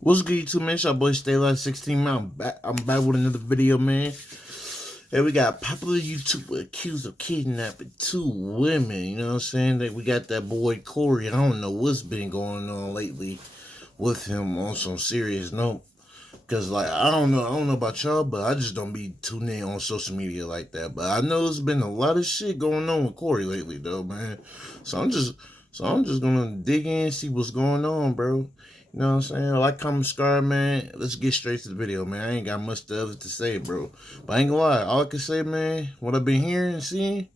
What's good, YouTube, man? It's your boy Stay Alive 16, man. I'm back with another video, man. And we got popular YouTuber accused of kidnapping 2 women. You know what I'm saying? That we got that boy Corey. I don't know what's been going on lately with him on some serious note. Cause like I don't know about y'all, but I just don't be tuning in on social media like that. But I know there's been a lot of shit going on with Corey lately, though, man. So I'm just gonna dig in and see what's going on, bro. You know what I'm saying? Like, comment, subscribe, man. Let's get straight to the video, man. I ain't got much other to say, bro. But I ain't gonna lie, all I can say, man, what I've been hearing and seeing,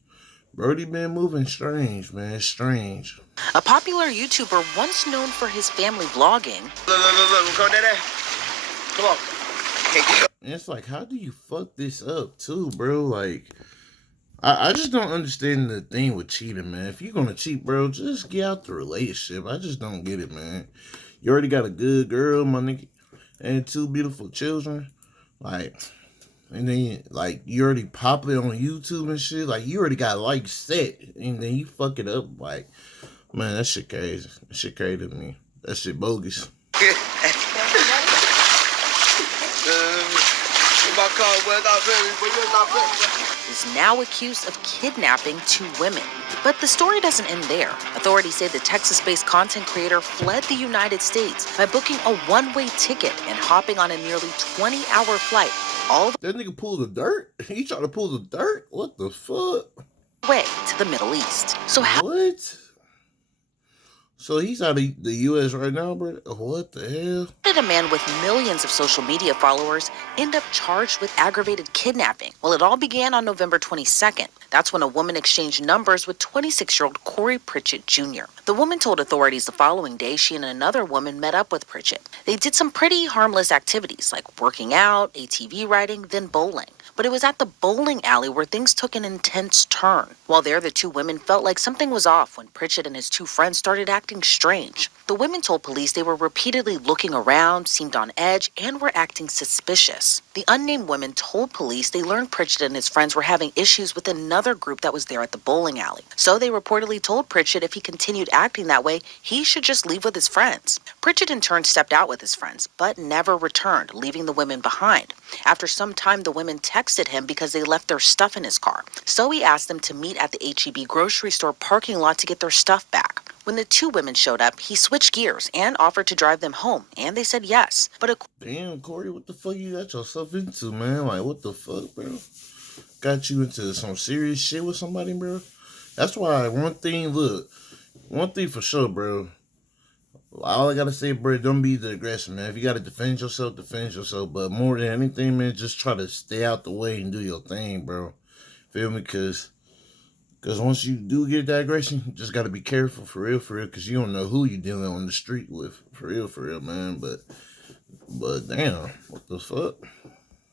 Brody been moving strange, man. Strange. A popular YouTuber once known for his family vlogging. Look, go there. Come on. And it's like, how do you fuck this up, too, bro? Like, I just don't understand the thing with cheating, man. If you're gonna cheat, bro, just get out the relationship. I just don't get it, man. You already got a good girl, my nigga, and 2 beautiful children. Like, and then, like, you already popular on YouTube and shit. Like, you already got life set, and then you fuck it up. Like, man, that shit crazy. That shit crazy to me. That shit bogus. Is now accused of kidnapping 2 women. But the story doesn't end there. Authorities say the Texas-based content creator fled the United States by booking a one-way ticket and hopping on a nearly 20-hour flight all That nigga pulled the dirt? He tried to pull the dirt? What the fuck? the way to the Middle East. So how What? So he's out of the U.S. right now, bro? What the hell? did a man with millions of social media followers end up charged with aggravated kidnapping? Well, it all began on November 22nd. That's when a woman exchanged numbers with 26-year-old Corey Pritchett Jr. The woman told authorities the following day she and another woman met up with Pritchett. They did some pretty harmless activities like working out, ATV riding, then bowling. But it was at the bowling alley where things took an intense turn. While there, the 2 women felt like something was off when Pritchett and his 2 friends started acting strange. The women told police they were repeatedly looking around, seemed on edge, and were acting suspicious. The unnamed women told police they learned Pritchett and his friends were having issues with another group that was there at the bowling alley. So they reportedly told Pritchett if he continued acting that way, he should just leave with his friends. Pritchett in turn stepped out with his friends, but never returned, leaving the women behind. After some time, the women texted him because they left their stuff in his car. So he asked them to meet at the H-E-B grocery store parking lot to get their stuff back. When the 2 women showed up, he switched gears and offered to drive them home, and they said yes. But Damn, Corey, what the fuck you got yourself into, man? Like, what the fuck, bro? Got you into some serious shit with somebody, bro? That's why one thing for sure, bro. All I gotta say, bro, don't be the aggressor, man. If you gotta defend yourself, defend yourself. But more than anything, man, just try to stay out the way and do your thing, bro. Feel me? Because once you do get that aggression, you just gotta be careful, for real, because you don't know who you're dealing on the street with, for real, man. But damn, what the fuck?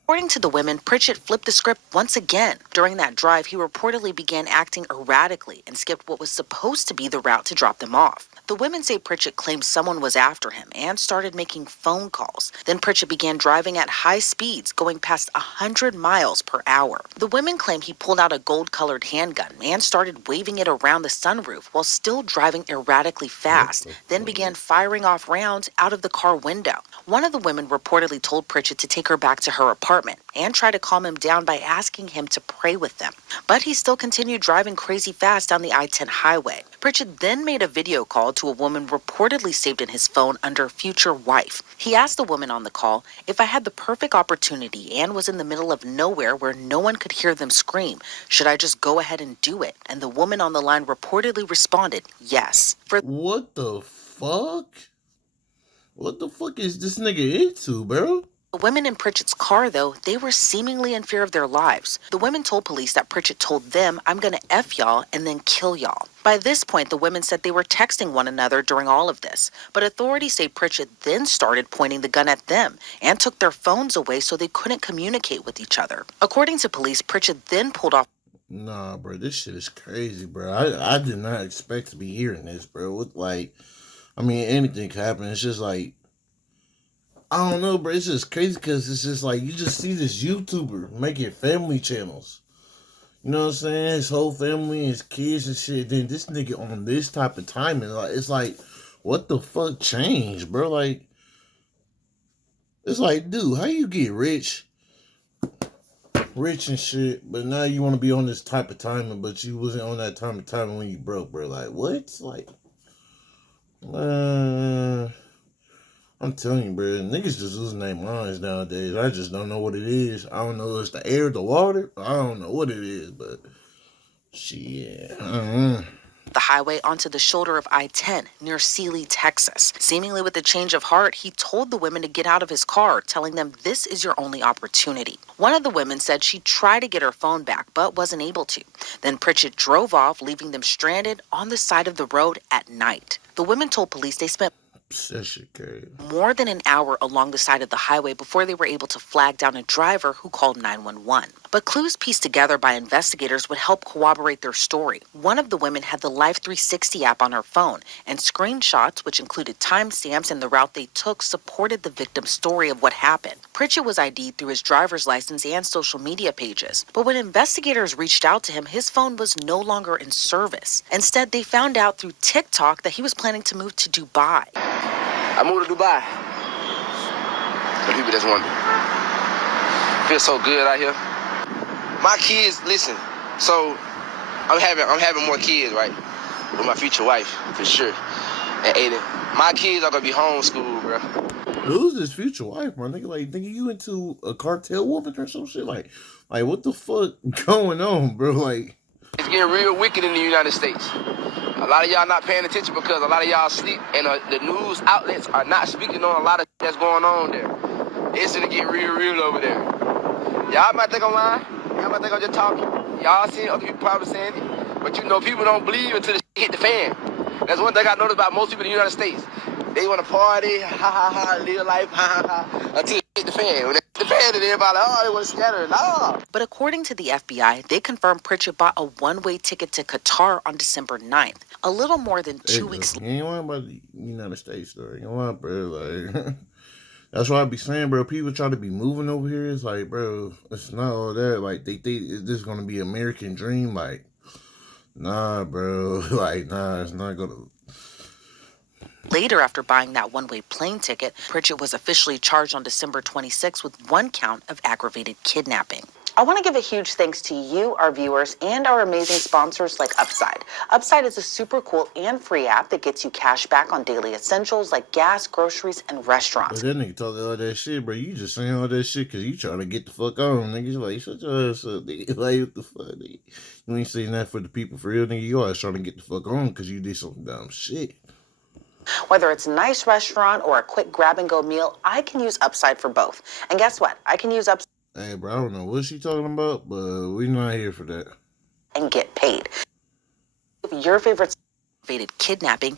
according to the women, Pritchett flipped the script once again. During that drive, he reportedly began acting erratically and skipped what was supposed to be the route to drop them off. The women say Pritchett claimed someone was after him and started making phone calls. Then Pritchett began driving at high speeds, going past 100 miles per hour. The women claim he pulled out a gold-colored handgun and started waving it around the sunroof while still driving erratically fast, then began firing off rounds out of the car window. One of the women reportedly told Pritchett to take her back to her apartment and try to calm him down by asking him to pray with them. But he still continued driving crazy fast down the I-10 highway. Pritchett then made a video call to a woman reportedly saved in his phone under future wife. He asked the woman on the call, "If I had the perfect opportunity and was in the middle of nowhere where no one could hear them scream, should I just go ahead and do it?" And the woman on the line reportedly responded, "Yes." What the fuck? What the fuck is this nigga into, bro? The women in Pritchett's car, though, they were seemingly in fear of their lives. The women told police that Pritchett told them, "I'm gonna F y'all and then kill y'all." By this point, the women said they were texting one another during all of this. But authorities say Pritchett then started pointing the gun at them and took their phones away so they couldn't communicate with each other. According to police, Pritchett then pulled off. Nah, bro, this shit is crazy, bro. I did not expect to be hearing this, bro. With like, I mean, anything could happen. It's just like, I don't know, bro. It's just crazy because it's just like you just see this YouTuber making family channels. You know what I'm saying? His whole family, his kids and shit. Then this nigga on this type of timing, like it's like, what the fuck changed, bro? Like, It's like, dude, how you get rich and shit, but now you want to be on this type of timing, but you wasn't on that time of timing when you broke, bro. Like, what? Like, I'm telling you, bro, niggas just losing their minds nowadays. I just don't know what it is. I don't know if it's the air, the water. I don't know what it is, but shit. The highway onto the shoulder of I-10 near Sealy, Texas. Seemingly with a change of heart, he told the women to get out of his car, telling them this is your only opportunity. One of the women said she tried to get her phone back, but wasn't able to. Then Pritchett drove off, leaving them stranded on the side of the road at night. The women told police they spent more than an hour along the side of the highway before they were able to flag down a driver who called 911. But clues pieced together by investigators would help corroborate their story. One of the women had the Life 360 app on her phone, and screenshots, which included timestamps and the route they took, supported the victim's story of what happened. Pritchett was ID'd through his driver's license and social media pages. But when investigators reached out to him, his phone was no longer in service. Instead, they found out through TikTok that he was planning to move to Dubai. I moved to Dubai. For people that's wondering. Feels so good out here. My kids, listen. So I'm having more kids, right? With my future wife, for sure. And Aiden. My kids are gonna be homeschooled, bro. Who's this future wife, bro? Nigga, like, nigga, you into a cartel woman or some shit? Like, what the fuck going on, bro? Like, it's getting real wicked in the United States. A lot of y'all not paying attention because a lot of y'all sleep, and the news outlets are not speaking on a lot of that's going on there. It's gonna get real over there. Y'all might think I'm lying. Y'all might think I'm just talking. Y'all seen it, other people probably saying it. But you know, people don't believe until the shit hit the fan. That's one thing I noticed about most people in the United States. They want to party, live life, until it hit the fan. When it hit the fan, then everybody like, oh, they want to scatter. No. But according to the FBI, they confirmed Pritchett bought a one-way ticket to Qatar on December 9th. A little more than 2 weeks later. You ain't lying about the United States, though. You ain't lying, bro. Like, that's what I be saying, bro. People try to be moving over here. It's like, bro, it's not all that. Like, they think this is going to be American dream. Like, nah, bro. Like, nah, it's not going to. Later, after buying that one-way plane ticket, Pritchett was officially charged on December 26 with one count of aggravated kidnapping. I want to give a huge thanks to you, our viewers, and our amazing sponsors like Upside. Upside is a super cool and free app that gets you cash back on daily essentials like gas, groceries, and restaurants. But that nigga talking all that shit, bro. You just saying all that shit because you trying to get the fuck on, nigga. You like, shut your ass up, nigga. Like, what the fuck, nigga? You ain't saying that for the people for real, nigga. You always trying to get the fuck on because you did some dumb shit. Whether it's a nice restaurant or a quick grab-and-go meal, I can use Upside for both. And guess what? I can use Upside. Hey, bro, I don't know what she talking about, but we not here for that. And get paid. Your favorite kidnapping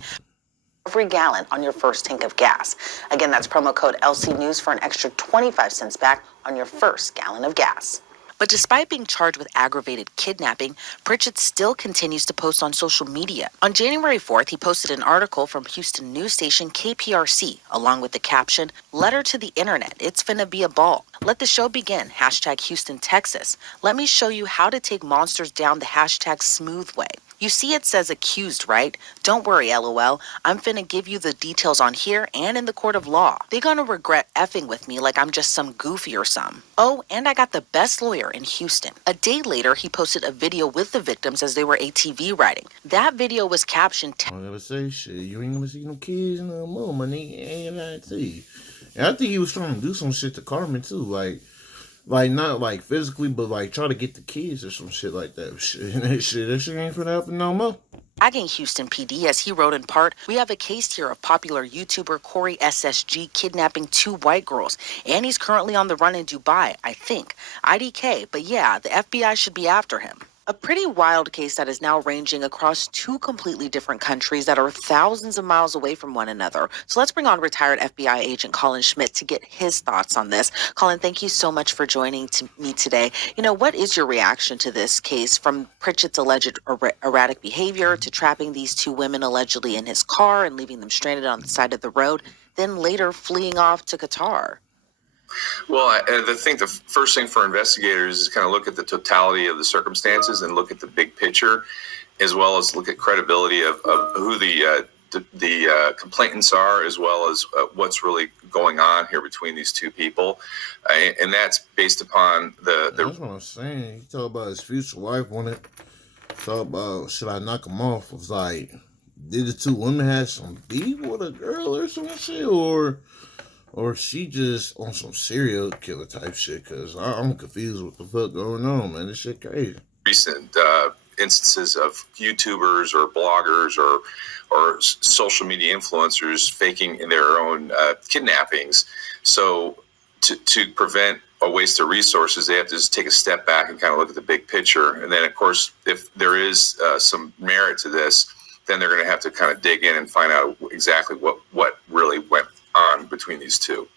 every gallon on your first tank of gas. Again, that's promo code LC News for an extra 25 cents back on your first gallon of gas. But despite being charged with aggravated kidnapping, Pritchett still continues to post on social media. On January 4th, he posted an article from Houston news station KPRC, along with the caption, "Letter to the internet, it's finna be a ball. Let the show begin, hashtag Houston, Texas. Let me show you how to take monsters down the hashtag smooth way. You see it says accused, right? Don't worry, LOL. I'm finna give you the details on here and in the court of law. They gonna regret effing with me like I'm just some goofy or some. Oh, and I got the best lawyer in Houston." A day later, he posted a video with the victims as they were ATV riding. That video was captioned, I never say shit. You ain't gonna see no kids no more, my nigga. Ain't lying to you. And I think he was trying to do some shit to Carmen too, like not like physically, but like try to get the kids or some shit like that. That shit ain't finna happen no more. Tagging Houston PD as he wrote in part, "We have a case here of popular YouTuber Corey SSG kidnapping 2 white girls, and he's currently on the run in Dubai, I think. IDK, but yeah, the FBI should be after him." A pretty wild case that is now ranging across 2 completely different countries that are thousands of miles away from one another. So let's bring on retired FBI agent Colin Schmidt to get his thoughts on this. Colin, thank you so much for joining me today. You know, what is your reaction to this case, from Pritchett's alleged erratic behavior to trapping these 2 women allegedly in his car and leaving them stranded on the side of the road, then later fleeing off to Qatar? Well, I think the first thing for investigators is kind of look at the totality of the circumstances and look at the big picture, as well as look at credibility of who the the complainants are, as well as what's really going on here between these two people, and that's based upon the. That's what I'm saying. He talked about his future wife wanted. Talk about should I knock him off? I was like, did the two women have some beef with a girl or some shit, or she just on some serial killer type shit? Cause I'm confused what the fuck going on, man. This shit crazy. Recent instances of YouTubers or bloggers or social media influencers faking their own kidnappings. So to prevent a waste of resources, they have to just take a step back and kind of look at the big picture. And then, of course, if there is some merit to this, then they're going to have to kind of dig in and find out exactly what really went on between these two.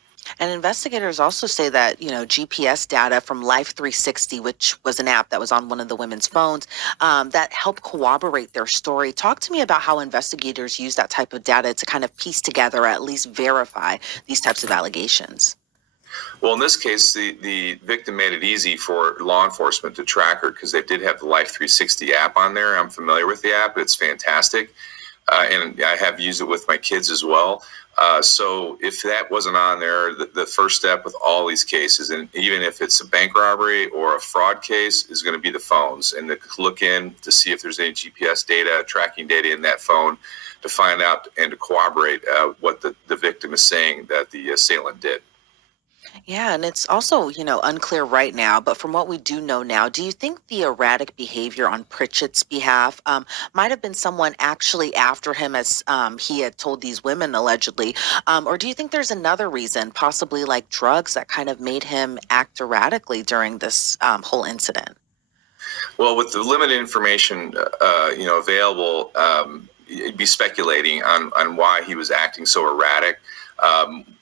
And investigators also say that, GPS data from Life 360, which was an app that was on one of the women's phones, that helped corroborate their story. Talk to me about how investigators use that type of data to kind of piece together, or at least verify these types of allegations. Well, in this case, the victim made it easy for law enforcement to track her because they did have the Life 360 app on there. I'm familiar with the app. It's fantastic. And I have used it with my kids as well. So if that wasn't on there, the first step with all these cases, and even if it's a bank robbery or a fraud case, is going to be the phones, and to look in to see if there's any GPS data, tracking data in that phone to find out and to corroborate what the victim is saying that the assailant did. Yeah, and it's also, unclear right now, but from what we do know now, do you think the erratic behavior on Pritchett's behalf might have been someone actually after him, as he had told these women allegedly, or do you think there's another reason, possibly like drugs, that kind of made him act erratically during this whole incident? Well, with the limited information, available, you'd be speculating on why he was acting so erratic.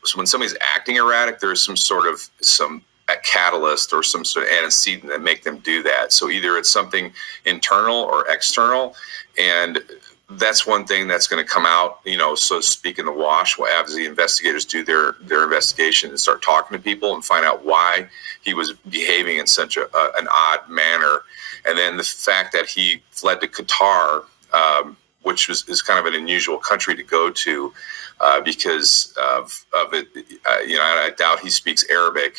So when somebody's acting erratic, there's a catalyst or some sort of antecedent that make them do that. So either it's something internal or external, and that's one thing that's going to come out, so to speak, in the wash as the investigators do their investigation and start talking to people and find out why he was behaving in such an odd manner. And then the fact that he fled to Qatar, which is kind of an unusual country to go to, because of it. I doubt he speaks Arabic.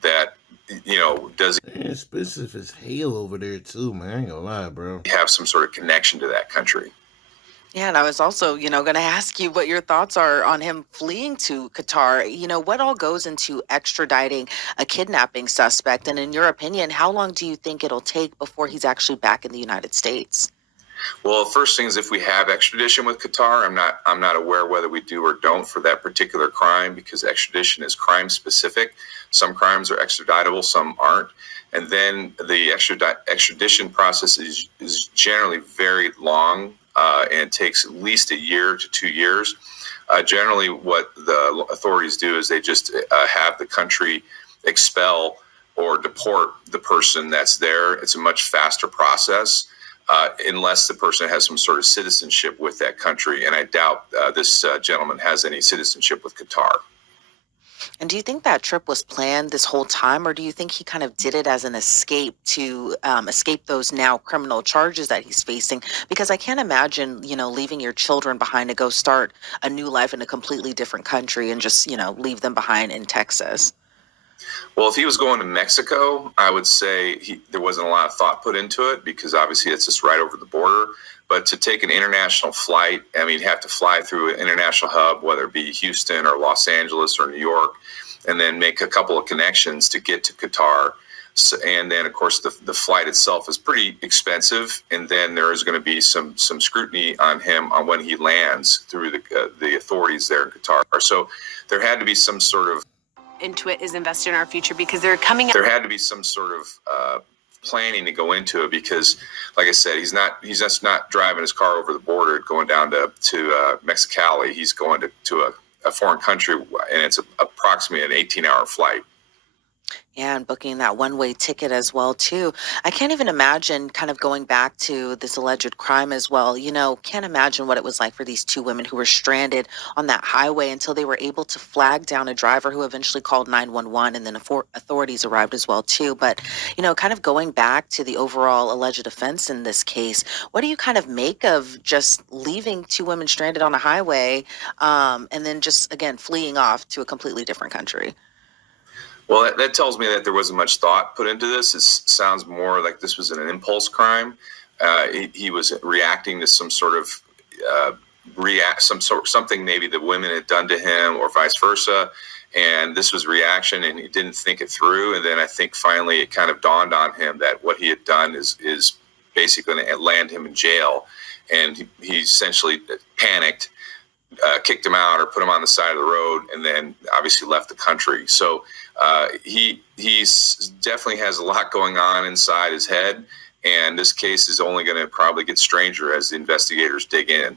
Does Man, expensive as hell over there too, man. I ain't gonna lie, bro. he have some sort of connection to that country? Yeah, and I was also, going to ask you what your thoughts are on him fleeing to Qatar. What all goes into extraditing a kidnapping suspect? And in your opinion, how long do you think it'll take before he's actually back in the United States? Well, first thing is, if we have extradition with Qatar, I'm not aware whether we do or don't for that particular crime, because extradition is crime specific. Some crimes are extraditable, some aren't. And then the extradition process is generally very long and takes at least a year to 2 years. Generally, what the authorities do is they just have the country expel or deport the person that's there. It's a much faster process. Unless the person has some sort of citizenship with that country. And I doubt this gentleman has any citizenship with Qatar. And do you think that trip was planned this whole time, or do you think he kind of did it as an escape to escape those now criminal charges that he's facing? Because I can't imagine, leaving your children behind to go start a new life in a completely different country and just, leave them behind in Texas. Well, if he was going to Mexico, I would say there wasn't a lot of thought put into it, because obviously it's just right over the border. But to take an international flight, you'd have to fly through an international hub, whether it be Houston or Los Angeles or New York, and then make a couple of connections to get to Qatar. So, and then, of course, the flight itself is pretty expensive, and then there is going to be some scrutiny on him on when he lands through the authorities there in Qatar. So there had to be some sort of Intuit is invested in our future because they're coming out. There had to be some sort of planning to go into it, because, like I said, he's just not driving his car over the border going down to Mexicali. He's going to a foreign country, and it's approximately an 18-hour flight. And booking that one-way ticket as well too. I can't even imagine kind of going back to this alleged crime as well. Can't imagine what it was like for these two women who were stranded on that highway until they were able to flag down a driver who eventually called 911, and then authorities arrived as well too. But kind of going back to the overall alleged offense in this case, what do you kind of make of just leaving two women stranded on a highway, and then just again fleeing off to a completely different country? Well, that tells me that there wasn't much thought put into this. It sounds more like this was an impulse crime. He was reacting to some sort of something maybe the women had done to him, or vice versa. And this was reaction, and he didn't think it through. And then I think finally it kind of dawned on him that what he had done is basically going to land him in jail. And he essentially panicked, kicked him out or put him on the side of the road, and then obviously left the country. So he's definitely has a lot going on inside his head, and this case is only going to probably get stranger as the investigators dig in.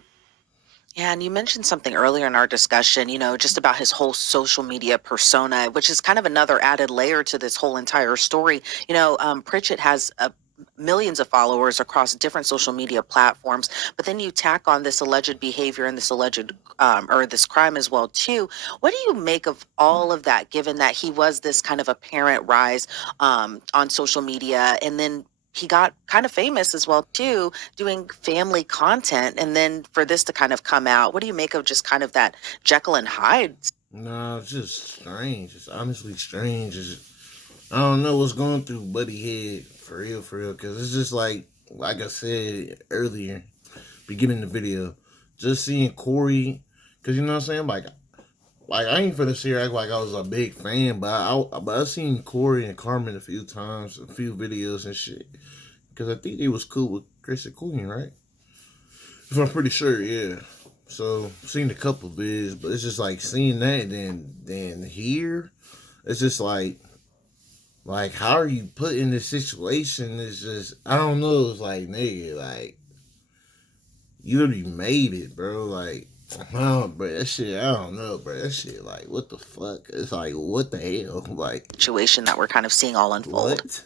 Yeah, and you mentioned something earlier in our discussion, just about his whole social media persona, which is kind of another added layer to this whole entire story. Pritchett has millions of followers across different social media platforms, but then you tack on this alleged behavior and this alleged or this crime as well too. What do you make of all of that, given that he was this kind of apparent rise on social media, and then he got kind of famous as well too, doing family content, and then for this to kind of come out? What do you make of just kind of that Jekyll and Hyde? No, it's just strange. It's honestly strange. I don't know what's going through Buddy head for real, because it's just like I said earlier, beginning the video, just seeing Corey, because you know what I'm saying, like I ain't finna sit here act like I was a big fan, but I've seen Corey and Carmen a few times, a few videos and shit, because I think they was cool with Chris and Queen, right? If I'm pretty sure, yeah. So seen a couple vids, but it's just like seeing that, then here, it's just like how are you put in this situation? It's just, I don't know. It's like, nigga, like you literally made it, bro. Like, oh, bro, that shit, I don't know, bro. That shit, like, what the fuck? It's like, what the hell? Like, Situation that we're kind of seeing all unfold. what?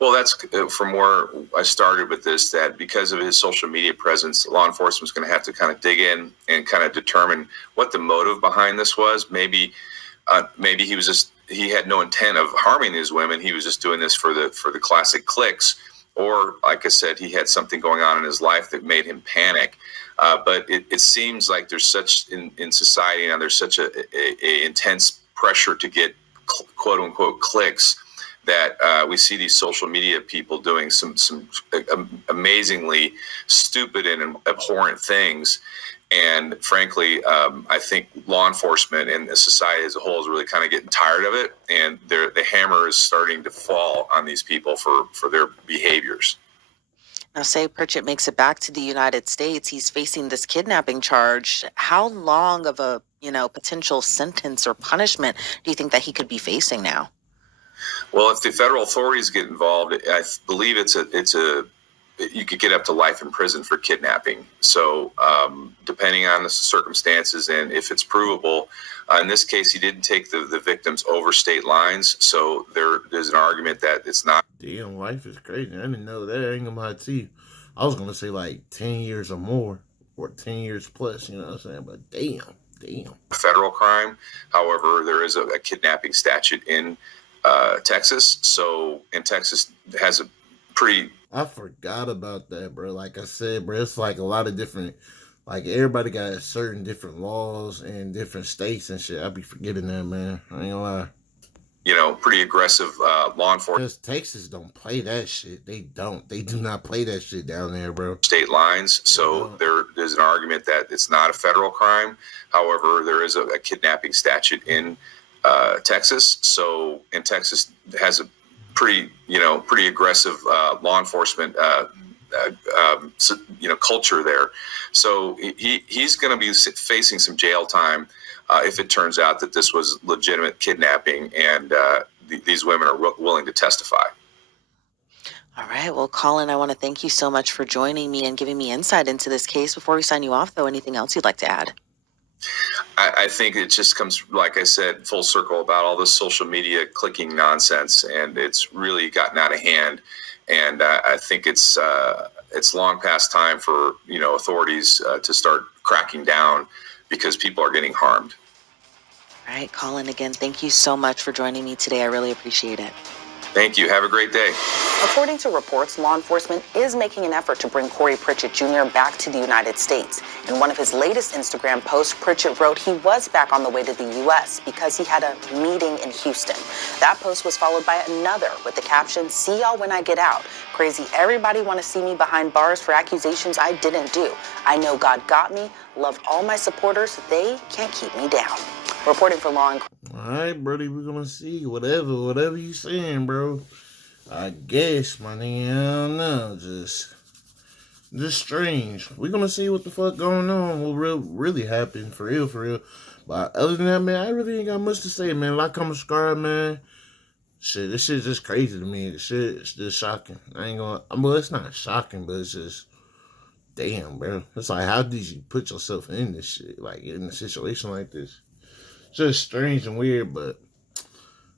Well, that's from where I started with this, that because of his social media presence, law enforcement's going to have to kind of dig in and kind of determine what the motive behind this was. Maybe he had no intent of harming these women. He was just doing this for the classic clicks, or like I said, he had something going on in his life that made him panic. But it seems like there's such in society now, there's such a intense pressure to get quote unquote clicks, that we see these social media people doing some amazingly stupid and abhorrent things. And frankly, I think law enforcement and the society as a whole is really kind of getting tired of it, and the hammer is starting to fall on these people for their behaviors. Now, say Pritchett makes it back to the United States, he's facing this kidnapping charge. How long of a potential sentence or punishment do you think that he could be facing now? Well, if the federal authorities get involved, I believe you could get up to life in prison for kidnapping. So depending on the circumstances and if it's provable, in this case, he didn't take the victims over state lines. So there's an argument that it's not. Damn, life is crazy. I didn't know that. I ain't gonna lie to you. I was gonna say like 10 years or more, or 10 years plus, you know what I'm saying? But damn. Federal crime. However, there is a kidnapping statute in Texas. So, and Texas has a pretty. I forgot about that, bro. Like I said, bro, it's like a lot of different, like everybody got certain different laws in different states and shit. I be forgetting that, man. I ain't gonna lie. Pretty aggressive law enforcement. Because Texas don't play that shit. They don't. They do not play that shit down there, bro. State lines. So there's an argument that it's not a federal crime. However, there is a kidnapping statute in Texas. So, and Texas has a pretty aggressive law enforcement culture there. So he's going to be facing some jail time if it turns out that this was legitimate kidnapping and these women are willing to testify. All right. Well, Colin, I want to thank you so much for joining me and giving me insight into this case. Before we sign you off, though, anything else you'd like to add? I think it just comes, like I said, full circle about all this social media clicking nonsense, and it's really gotten out of hand. And I think it's long past time for authorities to start cracking down because people are getting harmed. All right, Colin, again, thank you so much for joining me today. I really appreciate it. Thank you. Have a great day. According to reports, law enforcement is making an effort to bring Corey Pritchett Jr. back to the United States. In one of his latest Instagram posts, Pritchett wrote he was back on the way to the U.S. because he had a meeting in Houston. That post was followed by another with the caption, "See y'all when I get out. Crazy everybody want to see me behind bars for accusations I didn't do. I know God got me. Love all my supporters. They can't keep me down." Reporting for Law and All right, Brody, we're gonna see whatever you saying, bro. I guess, my nigga, I don't know, just strange. We're gonna see what the fuck going on, what really happened, for real. But other than that, man, I really ain't got much to say, man. Like, comment, subscribe, man. Shit, this shit's just crazy to me. This shit is just shocking. Well, it's not shocking, but it's just, damn, bro. It's like, how did you put yourself in this shit, like, in a situation like this? Just strange and weird, but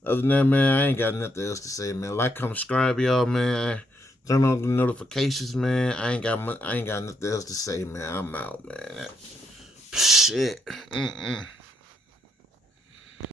other than that, man, I ain't got nothing else to say, man. Like, comment, subscribe, y'all, man. Turn on the notifications, man. I ain't got nothing else to say, man. I'm out, man. Shit.